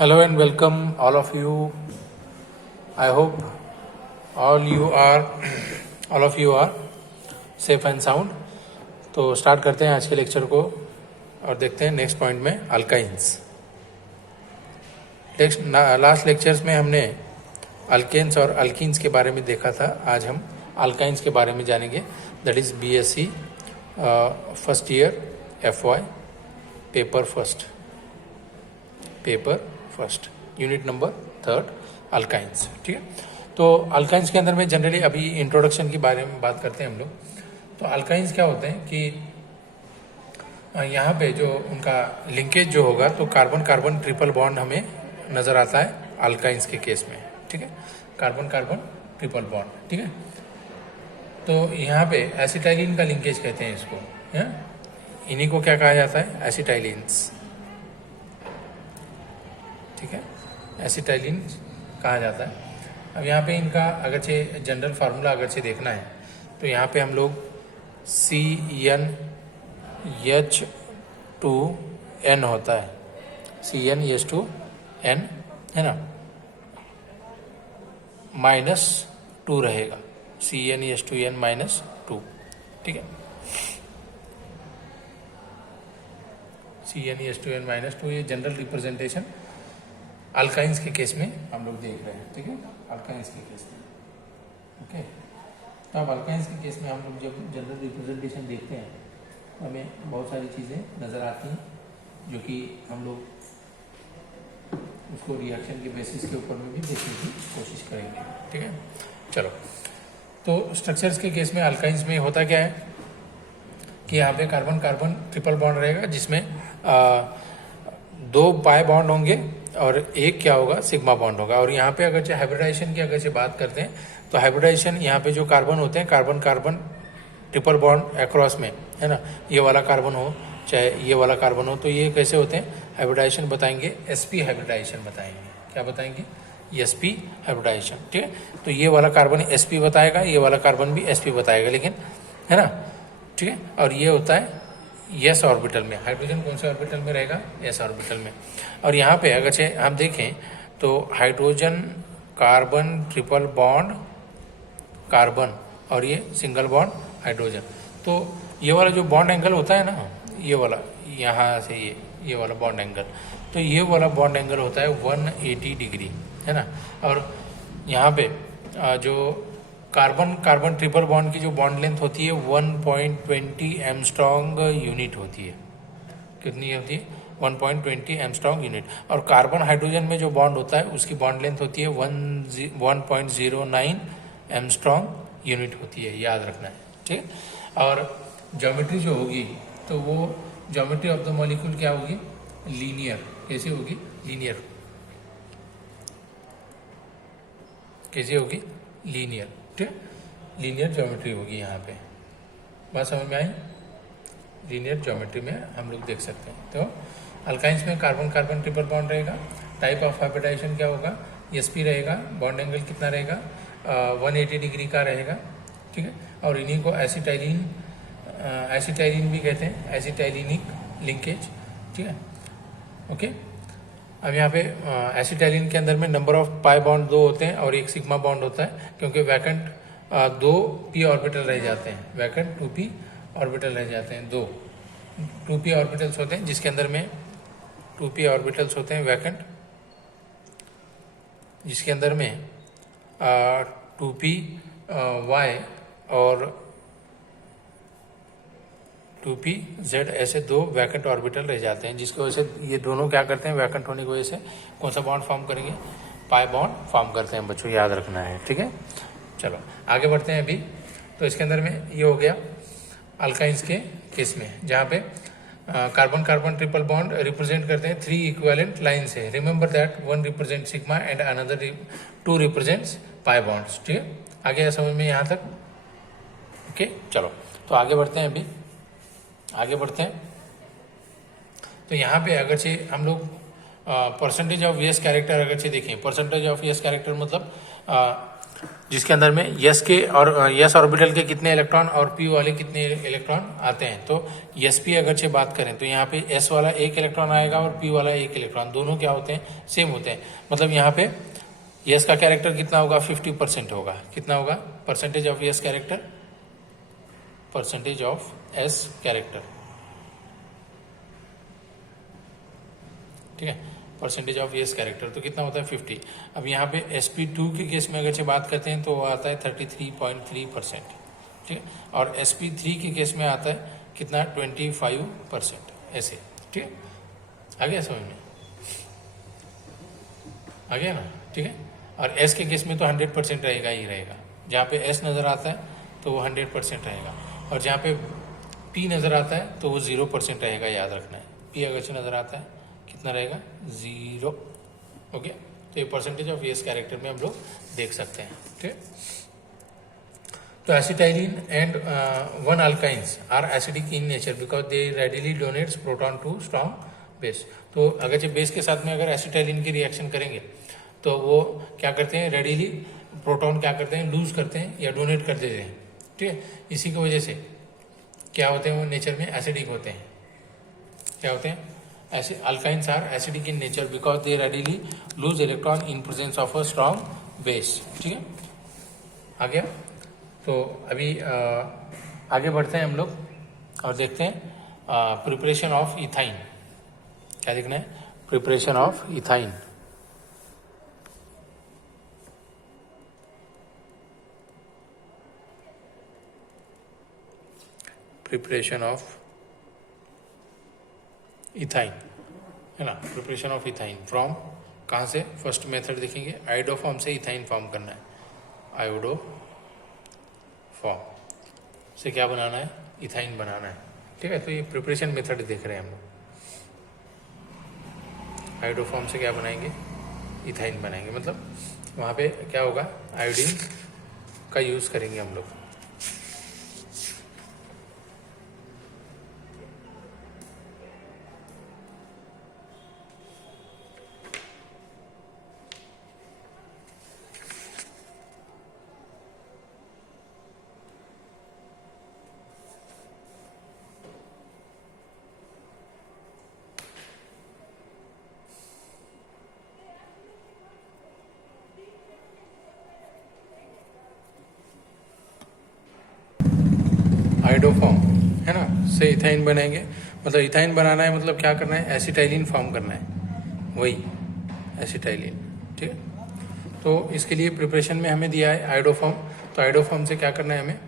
Hello and welcome all of you. I hope all of you are safe and sound. तो start करते हैं आज के lecture को और देखते हैं नेक्स्ट पॉइंट में अल्काइंस. लास्ट लेक्चर्स में हमने अल्केन्स और अल्कीन्स के बारे में देखा था. आज हम अल्काइंस के बारे में जानेंगे. That is BSc first year FY paper first unit number 3 alkynes. ठीक है. तो अल्काइंस के अंदर में जनरली अभी इंट्रोडक्शन के बारे में बात करते हैं हम लोग. तो अल्काइंस क्या होते हैं कि यहाँ पे जो उनका लिंकेज जो होगा तो कार्बन कार्बन ट्रिपल बॉन्ड हमें नज़र आता है अल्काइंस के केस में. ठीक है. Carbon carbon triple bond. ठीक है. तो यहाँ पे एसिटाइलिन का लिंकेज कहते हैं इसको. इन्हीं को क्या कहा जाता है? एसिटाइलिन्स. ठीक है. एसिटाइलिन कहा जाता है. अब यहाँ पे इनका अगरचे जनरल फार्मूला अगरचे देखना है तो यहाँ पे हम लोग CnH2n होता है. CnH2n है ना, -2 रहेगा. CnH2n -2. ठीक है. CnH2n -2 ये जनरल रिप्रेजेंटेशन अल्काइंस के केस में हम लोग देख रहे हैं. ठीक है. अल्काइंस के केस में. ओके. तो अब अल्काइंस के केस में हम लोग जब जनरल रिप्रेजेंटेशन देखते हैं तो हमें बहुत सारी चीज़ें नज़र आती हैं जो कि हम लोग उसको रिएक्शन के बेसिस के ऊपर में भी देखने की कोशिश करेंगे. ठीक है. चलो. तो स्ट्रक्चर्स के केस में अल्काइंस में होता क्या है कि यहाँ पे कार्बन कार्बन ट्रिपल बॉन्ड रहेगा जिसमें 2 पाई बॉन्ड होंगे और एक क्या होगा? सिग्मा बॉन्ड होगा. और यहाँ पे अगर हाइब्रिडाइजेशन की अगर बात करते हैं तो हाइब्रिडाइजेशन यहाँ पे जो कार्बन होते हैं carbon carbon triple bond across में है ना, ये वाला कार्बन हो चाहे ये वाला कार्बन हो, तो ये कैसे होते हैं? हाइब्रिडाइजेशन बताएंगे. sp हाइब्रिडाइजेशन बताएंगे. क्या बताएंगे? sp hybridization. ठीक है. तो ये वाला कार्बन sp बताएगा, ये वाला कार्बन भी sp बताएगा, लेकिन है ना. ठीक है. और ये होता है s ऑर्बिटल में. हाइड्रोजन कौन से ऑर्बिटल में रहेगा? s ऑर्बिटल में. और यहाँ पे अगर हम देखें तो hydrogen carbon triple bond carbon और ये सिंगल बॉन्ड हाइड्रोजन. तो ये वाला जो बॉन्ड एंगल होता है ना, ये वाला यहाँ से ये वाला बॉन्ड एंगल, तो ये वाला बॉन्ड एंगल होता है 180 डिग्री है ना. और यहाँ पे जो कार्बन कार्बन ट्रिपल बॉन्ड की जो बॉन्ड लेंथ होती है 1.20 एमस्ट्रॉन्ग यूनिट होती है. कितनी होती है? 1.20 एमस्ट्रॉन्ग यूनिट. और कार्बन हाइड्रोजन में जो बॉन्ड होता है उसकी बॉन्ड लेंथ होती है 1.09 एमस्ट्रॉन्ग यूनिट होती है. याद रखना है. ठीक है. और ज्योमेट्री जो होगी तो वो ज्योमेट्री ऑफ द मॉलिक्यूल क्या होगी? लीनियर. कैसी होगी? लीनियर. कैसी होगी? लीनियर. ठीक है. लीनियर ज्योमेट्री होगी यहाँ पे. बात समझ में आई? लीनियर ज्योमेट्री में हम लोग देख सकते हैं. तो अल्काइंस में कार्बन कार्बन ट्रिपल बॉन्ड रहेगा. टाइप ऑफ हाइब्रिडाइजेशन क्या होगा? sp रहेगा. बॉन्ड एंगल कितना रहेगा? 180 डिग्री का रहेगा. ठीक है. और इन्हीं को एसिटाइलिन भी कहते हैं. एसिटाइलिनिक लिंकेज. ठीक है. ओके. अब यहाँ पे एसिटाइलिन के अंदर में नंबर ऑफ पाई बॉन्ड 2 होते हैं और एक सिग्मा बॉन्ड होता है, क्योंकि वैकेंट 2 p ऑर्बिटल रह जाते हैं. वैकेंट 2 p ऑर्बिटल रह जाते हैं. 2 p ऑर्बिटल्स होते हैं जिसके अंदर में 2 p ऑर्बिटल्स होते हैं वैकेंट, जिसके अंदर में 2p y और 2p z ऐसे 2 वैकेंट ऑर्बिटल रह जाते हैं, जिसकी वजह से ये दोनों क्या करते हैं? वैकेंट होने की वजह से कौन सा बॉन्ड फॉर्म करेंगे? पाई बॉन्ड फॉर्म करते हैं. बच्चों याद रखना है. ठीक है. चलो आगे बढ़ते हैं. अभी तो इसके अंदर में ये हो गया अल्काइंस के केस में, जहाँ पे carbon carbon triple bond represent करते हैं 3 इक्विवेलेंट लाइन से. Remember that 1 represent sigma and another 2 represents pi bonds. ठीक है. आगे समझ में यहाँ तक? ओके. चलो तो आगे बढ़ते हैं. अभी आगे बढ़ते हैं. तो यहाँ पे अगर से हम लोग परसेंटेज ऑफ यस कैरेक्टर अगर से देखें, परसेंटेज ऑफ यस कैरेक्टर मतलब जिसके अंदर में यस के और यस ऑर्बिटल के कितने इलेक्ट्रॉन और पी वाले कितने इलेक्ट्रॉन आते हैं। तो यस पी अगर से बात करें तो यहाँ पे एस वाला एक इलेक्ट्रॉन आएगा और पी वाला एक इलेक्ट्रॉन, दोनों क्या होते हैं, सेम होते हैं। मतलब यहाँ पे यस का कैरेक्टर कितना होगा, 50% होगा। कितना होगा, percentage of yes character, percentage of S character, ठीक है, परसेंटेज ऑफ यस कैरेक्टर, तो कितना होता है 50। अब यहाँ पे sp2 के केस में अगर से बात करते हैं तो वो आता है 33.3%, ठीक है, और sp3 के केस में आता है कितना, 25%, ऐसे, ठीक है। आ गया समझ में, आ गया ना, ठीक है। और s के केस में तो 100% रहेगा ही रहेगा। जहाँ पे s नज़र आता है तो वो 100% रहेगा, और जहाँ पे p नज़र आता है तो वो 0% रहेगा, याद रखना है। p अगर से नज़र आता है कितना रहेगा, 0। ओके, तो ये परसेंटेज ऑफ यस कैरेक्टर में हम लोग देख सकते हैं, ठीक है। तो acetylene and one alkynes are acidic in nature because they readily donates proton to strong base. तो अगर जब बेस के साथ में अगर एसिटाइलिन की रिएक्शन करेंगे तो वो क्या करते हैं, रेडिली प्रोटॉन क्या करते हैं, लूज करते हैं या डोनेट कर देते हैं, ठीक है। इसी की वजह से क्या होते हैं, वो नेचर में एसिडिक होते हैं। क्या होते हैं, alkynes are acidic in nature because they readily lose electron in presence of a strong base, ठीक है। आ गया, तो अभी आगे बढ़ते हैं हम लोग और देखते हैं प्रिपरेशन ऑफ इथाइन। क्या देखना है, preparation of ethyne. Preparation of ethyne, है ना, प्रिपरेशन ऑफ इथाइन फ्रॉम, कहाँ से, फर्स्ट मेथड देखेंगे, आयोडो फॉर्म से इथाइन फॉर्म करना है। आयोडो फॉर्म से क्या बनाना है, इथाइन बनाना है, ठीक है। तो ये प्रिपरेशन मेथड देख रहे हैं हम लोग। आयोडो फॉर्म से क्या बनाएंगे, इथाइन बनाएंगे, मतलब वहाँ पे क्या होगा, आयोडीन का यूज़ करेंगे हम लोग। आयोडो फॉर्म, है ना, से इथाइन बनाएंगे। मतलब इथाइन बनाना है, मतलब क्या करना है, एसिटाइलिन फॉर्म करना है, वही एसिटाइलिन, ठीक है। तो इसके लिए प्रिपरेशन में हमें दिया है आयोडो फॉर्म। तो आयोडो फॉर्म से क्या करना है, हमें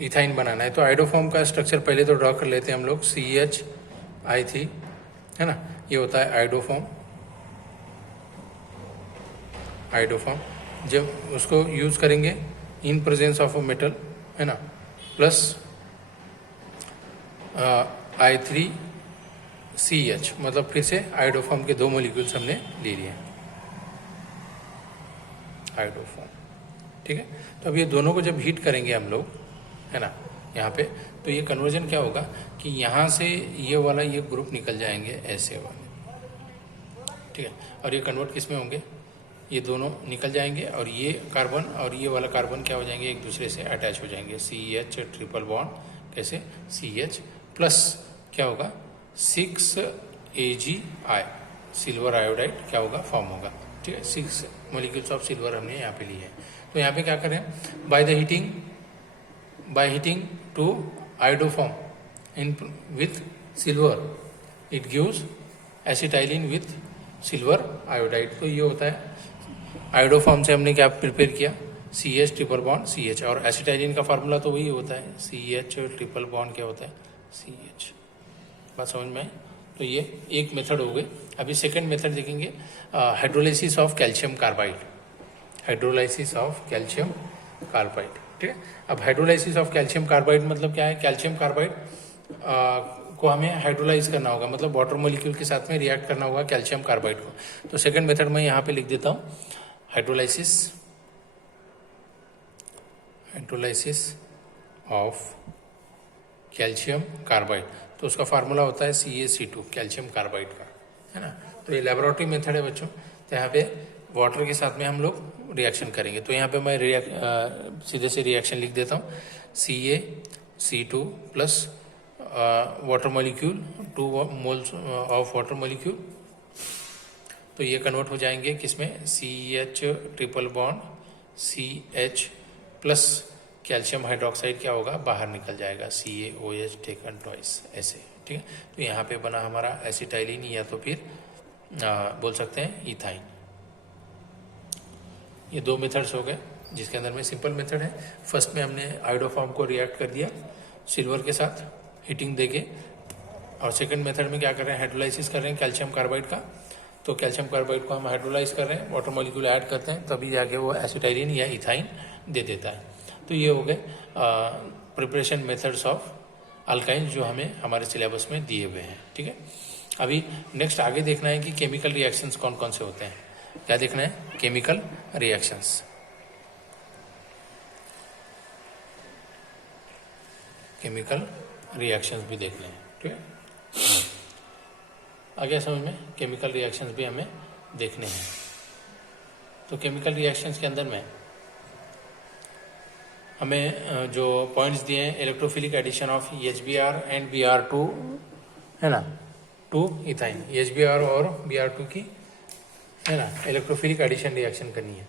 इथाइन बनाना है। तो आयोडो फॉर्म का स्ट्रक्चर पहले तो ड्रॉ कर लेते हैं हम लोग, CH3, है ना, ये होता है आयोडो फॉर्म। आयोडो फॉर्म जब उसको यूज़ करेंगे in presence of a metal, है ना, प्लस I3CH, मतलब फिर से आयोडोफॉर्म के 2 मॉलिक्यूल्स हमने ले लिए, आयोडोफॉर्म, ठीक है। तो अब ये दोनों को जब हीट करेंगे हम लोग, है ना, यहाँ पे, तो ये कन्वर्जन क्या होगा कि यहाँ से ये वाला ये ग्रुप निकल जाएंगे ऐसे वाले, ठीक है, और ये कन्वर्ट किस में होंगे, ये दोनों निकल जाएंगे और ये कार्बन और ये वाला कार्बन क्या हो जाएंगे, एक दूसरे से अटैच हो जाएंगे। CH ट्रिपल बॉन्ड, कैसे, CH प्लस क्या होगा, 6Agi, सिल्वर आयोडाइड क्या होगा, फॉर्म होगा, ठीक है। 6 मॉलिक्यूल्स ऑफ सिल्वर हमने यहाँ पे लिए हैं। तो यहाँ पे क्या करें, by heating to iodoform in with silver, it gives acetylene with silver iodide. तो ये होता है आयोडोफॉर्म से हमने क्या प्रिपेयर किया, CH ट्रिपल बॉन्ड CH, और एसिटाइलिन का फार्मूला तो वही होता है, CH ट्रिपल बॉन्ड क्या होता है, CH। बात समझ में? तो ये एक मेथड हो गई। अभी सेकंड मेथड देखेंगे, hydrolysis of calcium carbide. Hydrolysis of calcium carbide, ठीक है। अब हाइड्रोलाइसिस ऑफ कैल्शियम कार्बाइड मतलब क्या है, कैल्शियम कार्बाइड को हमें हाइड्रोलाइज करना होगा, मतलब वाटर मॉलिक्यूल के साथ में रिएक्ट करना होगा कैल्शियम कार्बाइड को। तो सेकंड मेथड में यहाँ पे लिख देता हूँ, हाइड्रोलाइसिस ऑफ कैल्शियम कार्बाइड। तो उसका फार्मूला होता है CaC2, कैल्शियम कार्बाइड का, है ना। तो ये लेबोरेटरी मेथड है बच्चों। तो यहाँ पे वाटर के साथ में हम लोग रिएक्शन करेंगे। तो यहाँ पे मैं सीधे से रिएक्शन लिख देता हूँ, CaC2 plus water molecule 2 moles of water molecule. तो ये कन्वर्ट हो जाएंगे किसमें, CH triple bond CH plus calcium hydroxide क्या होगा, बाहर निकल जाएगा, CaOH टेकन ट्वाइस, ऐसे, ठीक है। तो यहाँ पे बना हमारा एसिटाइलिन या तो फिर बोल सकते हैं इथाइन। ये 2 मेथड्स हो गए जिसके अंदर में सिंपल मेथड है। फर्स्ट में हमने आयोडोफॉर्म को रिएक्ट कर दिया सिल्वर के साथ हीटिंग देके, और सेकंड मेथड में क्या कर रहे हैं, हाइड्रोलाइसिस कर रहे हैं कैल्शियम कार्बाइड का। तो कैल्शियम कार्बाइड को हम हाइड्रोलाइज कर रहे हैं, वाटर मॉलिक्यूल ऐड करते हैं, तभी जाके वो एसिटाइलिन या इथाइन दे देता है। तो ये हो गए प्रिपरेशन मेथड्स ऑफ अल्काइन जो हमें हमारे सिलेबस में दिए हुए हैं, ठीक है। अभी नेक्स्ट आगे देखना है कि केमिकल रिएक्शंस कौन कौन से होते हैं। क्या देखना है, केमिकल रिएक्शंस। केमिकल रिएक्शंस भी देखने हैं, ठीक है। आ गया समझ में, केमिकल रिएक्शंस भी हमें देखने हैं। तो केमिकल रिएक्शंस के अंदर में हमें जो पॉइंट्स दिए हैं, electrophilic addition of HBr and Br2 है ना, टू इथाइन, HBr और Br2 की है ना इलेक्ट्रोफिलिक एडिशन रिएक्शन करनी है,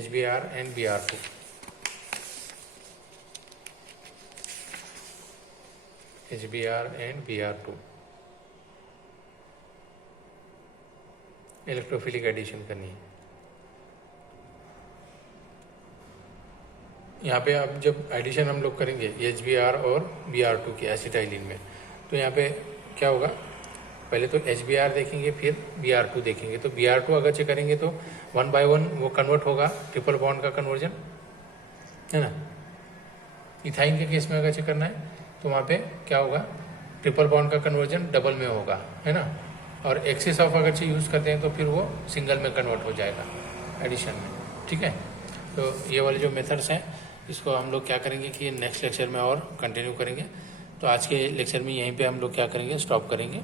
HBr and Br2। HBr and Br2 electrophilic addition करनी है। यहाँ पे अब जब एडिशन हम लोग करेंगे HBr और Br2 की एसिटाइलिन में, तो यहाँ पे क्या होगा, पहले तो HBr देखेंगे फिर Br2 देखेंगे। तो Br2 अगर चेक करेंगे तो 1 by 1 वो कन्वर्ट होगा, ट्रिपल बॉन्ड का कन्वर्जन है ना। इथाइन के केस में अगर चेक करना है तो वहाँ पे क्या होगा, ट्रिपल बॉन्ड का कन्वर्जन डबल में होगा, है ना। और एक्सिस ऑफ अगर यूज़ करते हैं तो फिर वो सिंगल में कन्वर्ट हो जाएगा एडिशन में, ठीक है। तो ये वाले जो मेथड्स हैं इसको हम लोग क्या करेंगे कि नेक्स्ट लेक्चर में और कंटिन्यू करेंगे। तो आज के लेक्चर में यहीं पे हम लोग क्या करेंगे, स्टॉप करेंगे।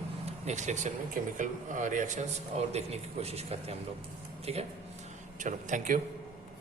नेक्स्ट लेक्चर में केमिकल रिएक्शंस और देखने की कोशिश करते हैं हम लोग, ठीक है। चलो, थैंक यू।